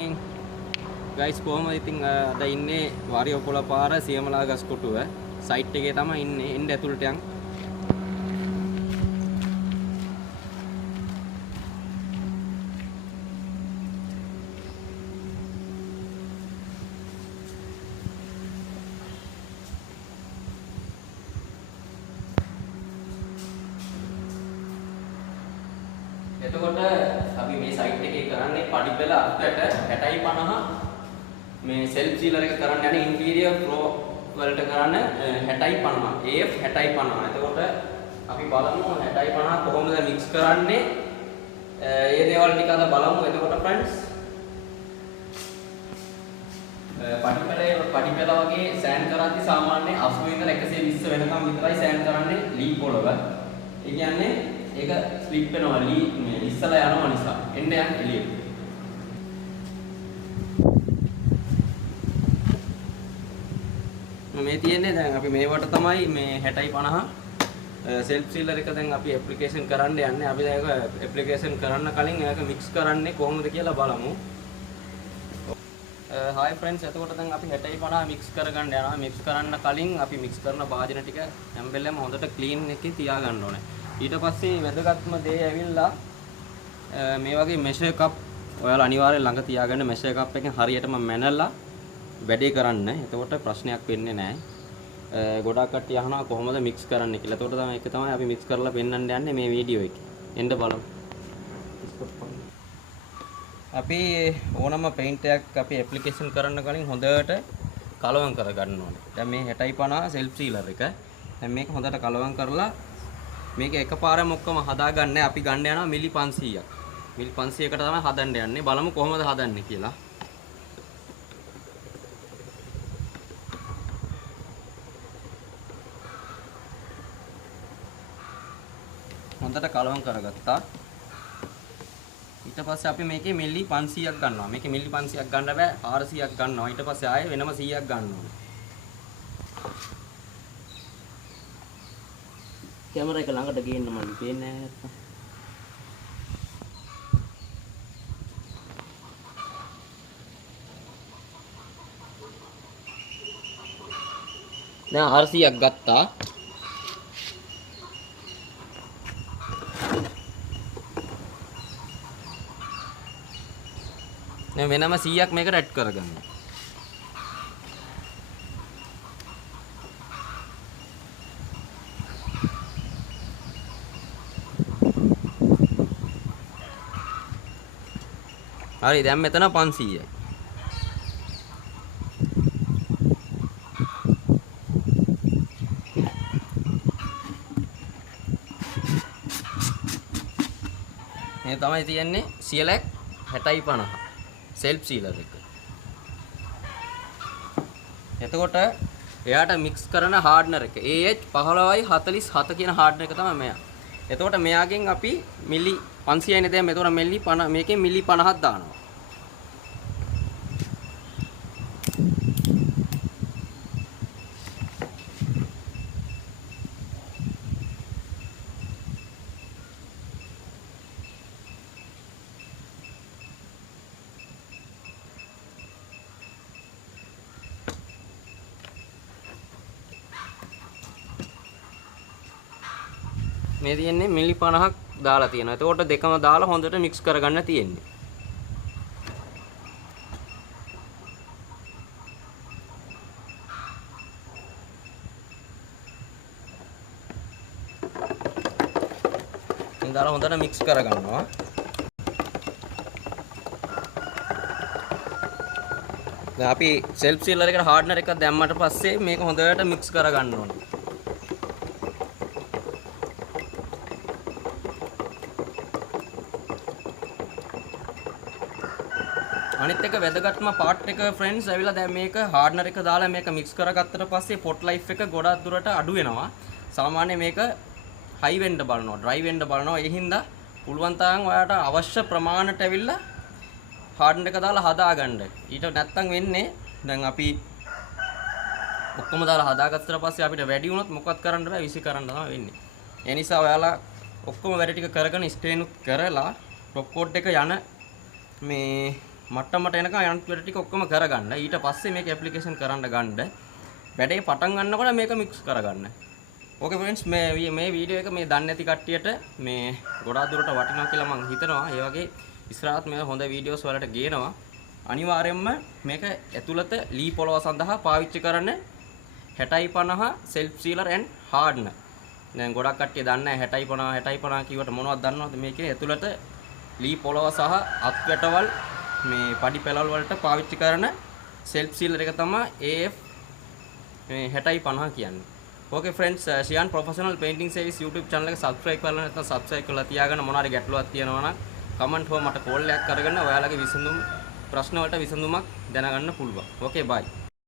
Guys කොහමද ඉතින් අද ඉන්නේ වාරියෝ පොළ පාර සියමලා ගස් කොටුව සයිට් එකේ තමයි ඉන්නේ එන්න ඇතුළට යන් එතකොට අපි මේ සයිට් එකේ කරන්නේ පඩි පෙළ අත්තට 60/50 මේ සෙල්ෆ් සීලර් එක කරන්න යන ඉන්ටීරියර් ප්‍රෝ වලට කරන්න 60/50 AF 60/50. එතකොට අපි බලමු 60/50 කොහොමද මික්ස් කරන්නේ. ඒ දේවල් ටික අද බලමු. එතකොට फ्रेंड्स පඩි පෙළ වගේ සෑන් කරද්දි සාමාන්‍ය 80 ඉඳලා 120 වෙනකම් විතරයි සෑන් කරන්නේ ලී පොළව. ඒ කියන්නේ ඒක ස්ලිප් වෙනවා මේ ඉස්සලා යනවා නිසා එන්න යන් එළියට මේ තියෙන්නේ දැන් අපි මේවට තමයි මේ 60/50 සෙල්ෆ් සීලර් එක දැන් අපි ඇප්ලිකේෂන් කරන්න යන්නේ අපි දැන් ඒක ඇප්ලිකේෂන් කරන්න කලින් ඒක මික්ස් කරන්නේ කොහොමද කියලා බලමු හායි ෆ්‍රෙන්ඩ්ස් එතකොට දැන් අපි 60/50 මික්ස් කරගන්න යනවා මික්ස් කරන්න කලින් අපි මික්ස් කරන භාජන ටික හැම වෙලේම හොඳට ක්ලීන් එකේ තියාගන්න ඕනේ ඊට පස්සේ වැදගත්ම දේ ඇවිල්ලා මේ වගේ මෙෂර් කප් ඔයාලා අනිවාර්යෙන් ළඟ තියාගන්න මෙෂර් කප් එකෙන් හරියටම මැනලා වැඩේ කරන්න. එතකොට ප්‍රශ්නයක් වෙන්නේ නැහැ. ගොඩාක් කට්ටිය අහනවා කොහොමද මික්ස් කරන්න කියලා. එතකොට තමයි ඒක තමයි අපි මික්ස් කරලා පෙන්වන්න යන්නේ මේ වීඩියෝ එකේ. එන්න බලමු. අපි ඕනම පේන්ට් එකක් අපි ඇප්ලිකේෂන් කරන්න කලින් හොඳට කලවම් කරගන්න ඕනේ. දැන් මේ 60/50 සෙල්ෆ් සීලර් එක. දැන් මේක හොඳට කලවම් කරලා මේක එකපාරම ඔක්කොම හදාගන්න අපි ගන්න යනවා මිලි 500ක්. මිලි 500කට තමයි හදන්න යන්නේ. බලමු කොහොමද හදන්නේ කියලා. හොඳට කලවම් කරගත්තා. ඊට පස්සේ අපි මේකේ මිලි 500ක් ගන්නවා. මේකේ මිලි 500ක් ගන්න බෑ 400ක් ගන්නවා. ඊට පස්සේ ආයෙ වෙනම 100ක් ගන්න ඕනේ. කැමරා එක ළඟට ගේන්න මම පේන්නේ නැහැ නැත්තම්. දැන් 400ක් ගත්තා. දැන් වෙනම 100ක් මේකට ඇඩ් කරගන්න. හරි දැන් මෙතන 500යි. මේ තමයි තියෙන්නේ සියලක් 60/50 සෙල්ෆ් සීලර් එක. එතකොට එයාට මික්ස් කරන හાર્ඩ්නර් එක AH1547 කියන හાર્ඩ්නර් එක තමයි මෙයා. එතකොට මෙයාගෙන් අපි මිලි 500යි නේද මෙතන මිලි 50 මේකෙන් මිලි 50ක් දානවා. මේ තියෙන්නේ මිලි 50ක් දාලා තියෙනවා. එතකොට දෙකම දාලා හොඳට මික්ස් කරගන්න තියෙන්නේ. ඉතින් දාලා හොඳට මික්ස් කරගන්නවා. දැන් අපි සෙල්ෆ් සීලර් එකට හાર્ඩ්නර් එකක් දැම්මට පස්සේ මේක හොඳට මික්ස් කරගන්න ඕනේ. අනිත් එක වැදගත්ම පාර්ට් එක ෆ්‍රෙන්ඩ්ස් ඇවිල්ලා දැන් මේක හાર્ඩ්නර් එක දාලා මේක මික්ස් කරගත්තට පස්සේ පොට් ලයිෆ් එක ගොඩක් දුරට අඩු වෙනවා. සාමාන්‍ය මේක හයි වෙන්න බලනවා, ඩ්‍රයි වෙන්න බලනවා. ඒ හින්දා පුළුවන් තරම් ඔයාලට අවශ්‍ය ප්‍රමාණයට ඇවිල්ලා හાર્ඩ්නර් එක දාලා හදාගන්න. ඊට නැත්තම් වෙන්නේ දැන් අපි ඔක්කොම දාලා හදාගත්තට පස්සේ අපිට වැඩි වුණොත් මොකවත් කරන්න බෑ විසි කරන්න තමයි වෙන්නේ. ඒ නිසා ඔයාලා ඔක්කොම වැඩ ටික කරගෙන ස්ටේනුත් කරලා ටොප් කෝඩ් එක යන මේ මට්ටමට එනකම් අනිත් වැඩ ටික ඔක්කොම කරගන්න. ඊට පස්සේ මේක ඇප්ලිකේෂන් කරන්න ගන්න. වැඩේ පටන් ගන්නකොට මේක මික්ස් කරගන්න. ඕකේ ෆ්‍රෙන්ඩ්ස් මේ වීඩියෝ එක මේ දන්නේ නැති කට්ටියට මේ ගොඩාක් දුරට වටිනවා කියලා මම හිතනවා. ඒ වගේ ඉස්සරහත් මේ හොඳ වීඩියෝස් වලට ගේනවා. අනිවාර්යයෙන්ම මේක ඇතුළත ලී පොළව සඳහා පාවිච්චි කරන්න 6050 self sealer and hardener. දැන් ගොඩක් කට්ටිය දන්නේ නැහැ 6050 කිව්වට මොනවද දන්නවද? මේකේ ඇතුළත ලී පොළව සහ අත්වැටවල් මේ පඩි පෙළවල් වලට පාවිච්චි කරන self sealer එක තමයි AF මේ 6050 කියන්නේ. Okay friends, Shian Professional Painting Service YouTube channel එක subscribe කරලා නැත්නම් subscribe කරලා තියාගන්න. මොනවා හරි ගැටලුවක් තියෙනවා නම් comment හෝ මට call එකක් කරගෙන ඔයාලගේ විසඳුම් ප්‍රශ්න වලට විසඳුමක් දැනගන්න පුළුවන්. Okay bye.